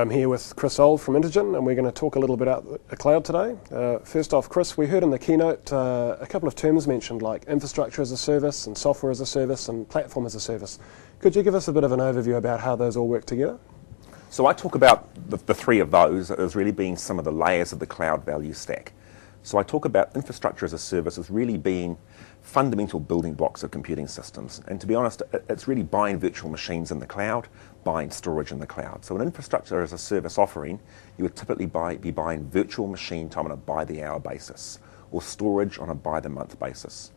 I'm here with Chris Auld from Intergen, and we're going to talk a little bit about the cloud today. First off, Chris, we heard in the keynote a couple of terms mentioned like infrastructure as a service and software as a service and platform as a service. Could you give us a bit of an overview about how those all work together? So I talk about the three of those as really being some of the layers of the cloud value stack. So I talk about infrastructure as a service as really being fundamental building blocks of computing systems. And to be honest, it's really buying virtual machines in the cloud, buying storage in the cloud. So an infrastructure as a service offering, you would typically be buying virtual machine time on a by-the-hour basis, or storage on a by-the-month basis.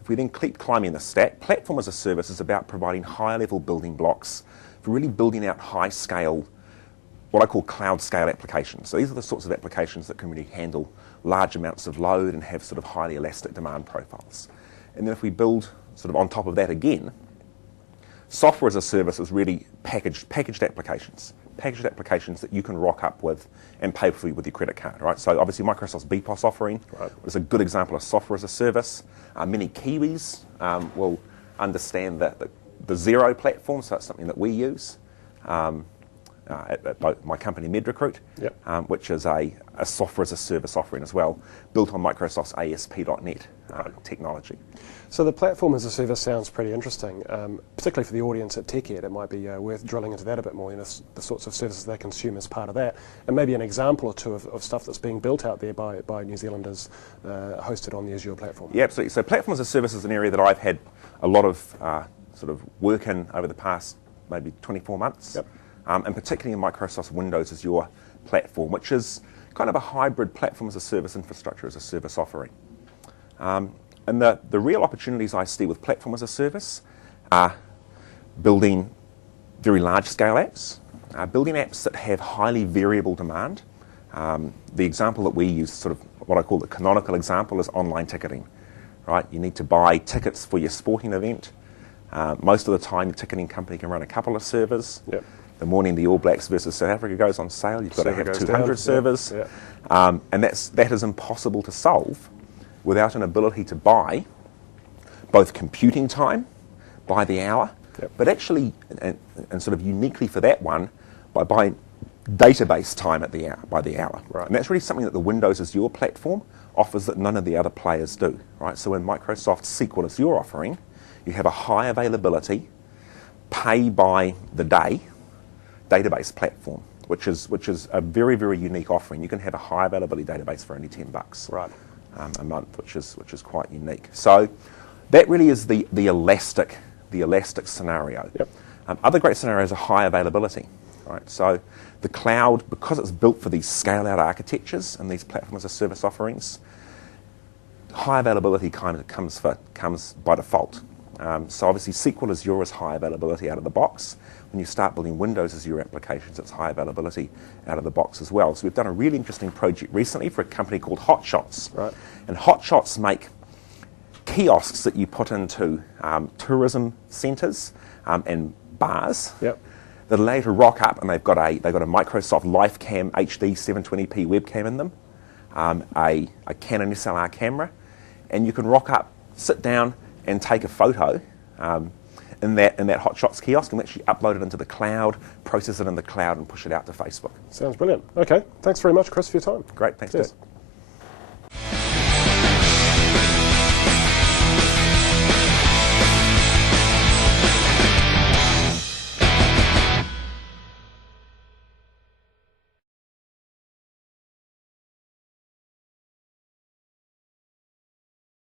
If we then keep climbing the stack, platform as a service is about providing higher-level building blocks for really building out high-scale, what I call cloud-scale applications. So these are the sorts of applications that can really handle large amounts of load and have sort of highly elastic demand profiles. And then if we build sort of on top of that again, software as a service is really packaged applications that you can rock up with and pay for with your credit card, right? So obviously Microsoft's BPOS offering is a good example of software as a service. Many Kiwis will understand the Xero platform, so that's something that we use at both my company MedRecruit, which is a software as a service offering as well, built on Microsoft's ASP.NET technology. So the platform as a service sounds pretty interesting, particularly for the audience at TechEd. It might be worth drilling into that a bit more, the sorts of services they consume as part of that, and maybe an example or two of stuff that's being built out there by New Zealanders hosted on the Azure platform. Yeah, absolutely. So platform as a service is an area that I've had a lot of sort of work in over the past maybe 24 months. And particularly in Microsoft's Windows Azure platform, which is kind of a hybrid platform as a service, infrastructure as a service offering. And the real opportunities I see with platform as a service are building very large-scale apps, building apps that have highly variable demand. The example that we use, sort of what I call the canonical example, is online ticketing. Right? You need to buy tickets for your sporting event. Most of the time, your ticketing company can run a couple of servers. The morning the All Blacks versus South Africa goes on sale, you've got to have 200 servers. And that is impossible to solve without an ability to buy both computing time by the hour, but actually, and sort of uniquely for that one, by buying database time by the hour. And that's really something that the Windows Azure platform offers that none of the other players do. Right? So in Microsoft's SQL Azure offering, you have a high availability, pay by the day database platform, which is a very, very unique offering. You can have a high availability database for only $10 a month, which is quite unique. So that really is the elastic scenario. Other great scenarios are high availability. Right? So the cloud, because it's built for these scale-out architectures and these platform as a service offerings, high availability kind of comes by default. So obviously SQL Azure is high availability out of the box. When you start building Windows Azure applications, it's high availability out of the box as well. So we've done a really interesting project recently for a company called Hotshots. And Hotshots make kiosks that you put into tourism centres and bars that allow you to rock up, and they've got a Microsoft LifeCam HD 720p webcam in them, a Canon SLR camera, and you can rock up, sit down, and take a photo in that Hotshots kiosk and actually upload it into the cloud, process it in the cloud, and push it out to Facebook. Sounds brilliant. Okay, thanks very much, Chris, for your time. Great, thanks, Dave.